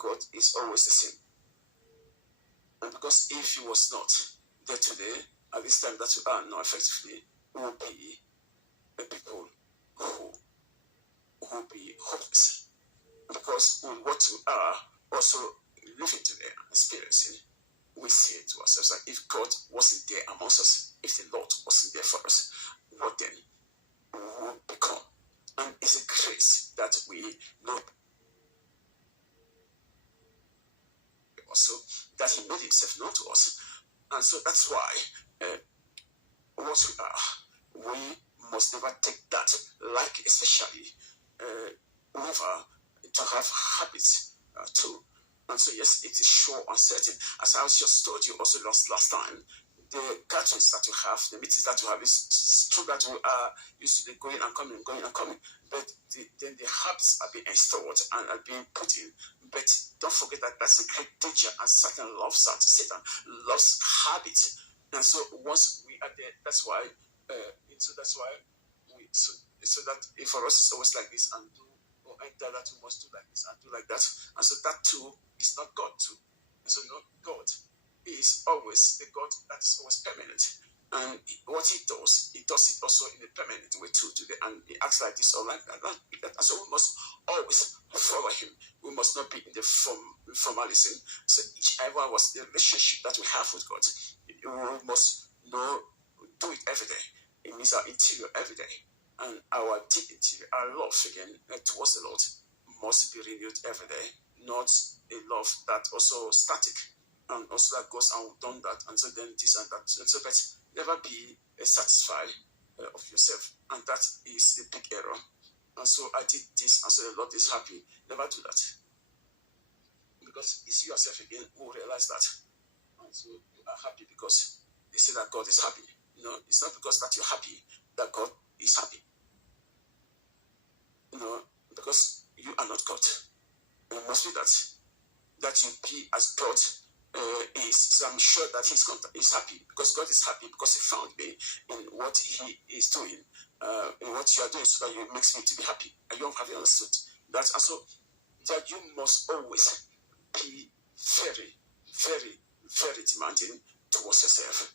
God is always the same. And because if he was not there today, at this time that we are now effectively, we will be a people who will be hopeless. Because with what we are also living today and experiencing, we say to ourselves that if God wasn't there amongst us, if the Lord wasn't there for us, what then we will become? And it's a grace that we know also that he made himself known to us. And so that's why what we are, we must never take that, like especially never to have habits too. And so yes, it is sure uncertain. As I just told you also last time, the gatherings that you have, the meetings that you have, is true that we are used to the going and coming, but then the habits are being installed and are being put in. But don't forget that that's a great danger, and Satan loves that. Satan loves habit. And so once we are there, that's why so that for us it's always like this, and do or enter that we must do like this and do like that. And so that too is not God too. And so not God is always the God that is always permanent. And what he does it also in a permanent way too today. And he acts like this or like that. And so we must always follow him. We must not be in the formalism. So whichever was the relationship that we have with God, we must do it every day. It means our interior every day. And our deep interior, our love again towards the Lord must be renewed every day. Not a love that also static and also that goes and done that and so then this and that. And so but never be satisfied of yourself. And that is a big error. And so I did this and so the Lord is happy. Never do that. Because it's yourself again who realize that. And so you are happy because they say that God is happy. It's not because that you're happy that God is happy. Because you are not God. It must be that you be as God is. So I'm sure that he's happy because God is happy because he found me in what he is doing, in what you are doing, so that you makes me to be happy. And you have understood that. And so that you must always be very, very, very demanding towards yourself.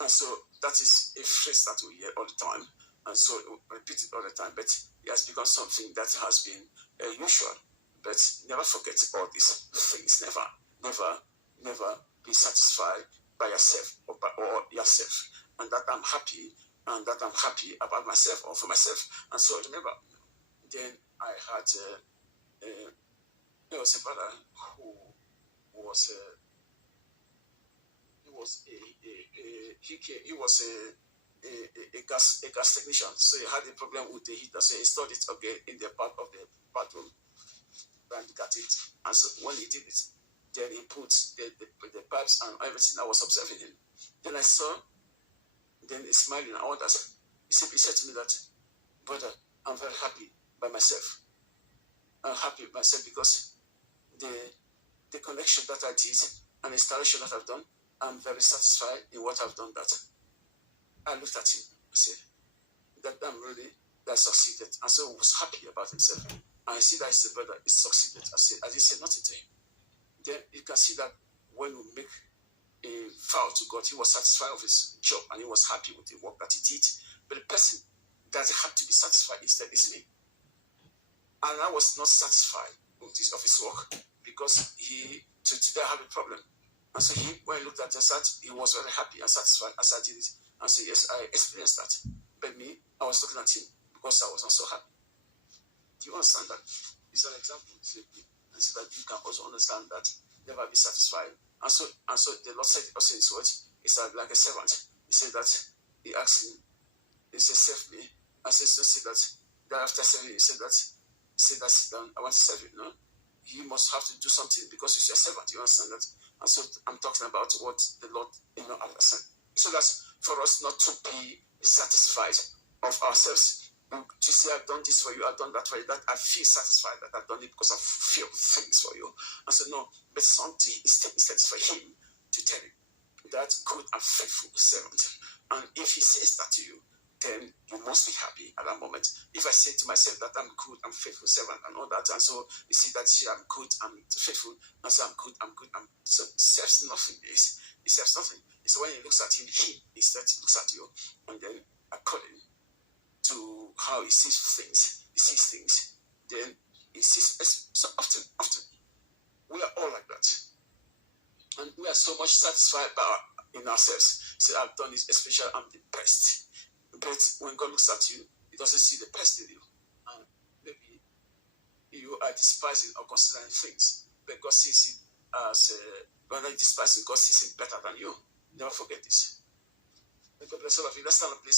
And so that is a phrase that we hear all the time. And so we repeat it all the time. But it has become something that has been usual. But never forget all these things. Never be satisfied by yourself or yourself. And that I'm happy about myself or for myself. And so remember, then I had there was a brother who was a gas technician. So he had a problem with the heater. So he installed it again in the part of the bathroom and got it. And so when he did it, then he put the pipes and everything. I was observing him. Then I saw, then he's smiling. I wondered. He said to me that, brother, I'm very happy by myself. I'm happy with myself because the connection that I did and the installation that I've done, I'm very satisfied in what I've done that. I looked at him. I said, that succeeded. And so he was happy about himself. And I see that his brother is succeeded. I didn't say nothing to him. Then you can see that when we make a vow to God, he was satisfied of his job and he was happy with the work that he did. But the person that had to be satisfied instead is me. And I was not satisfied of his work because today I have a problem. And so when he looked at us, he was very happy and satisfied as I did it. And so yes, I experienced that. But me, I was looking at him because I was not so happy. Do you understand that? It's an example, simply. And so that you can also understand that never be satisfied. And so the Lord said also in his words, it's like a servant. He said that he asked him, he said, serve me. I said, so see that after serving, he said that sit down, I want to serve you. No? You must have to do something because it's your servant. You understand that? And so I'm talking about what the Lord, understand. So that's for us not to be satisfied of ourselves. To say, I've done this for you, I've done that for you, that I feel satisfied that I've done it because I feel things for you. And so no, but something instead for him to tell you that good and faithful servant. And if he says that to you, then you must be happy at that moment. If I say to myself that I'm good, I'm faithful servant and all that, and so you see that I'm good, I'm faithful, and so I'm good, so it serves nothing. It serves nothing. It's when he looks at him, he looks at you, and then according to how he sees things, then he sees so often we are all like that. And we are so much satisfied in ourselves. Say, I've done this, especially I'm the best. But when God looks at you, he doesn't see the best in you. And maybe you are despising or considering things. But God sees it as, when you despise it, God sees it better than you. Never forget this. May God bless all of you. Let's stand up, please.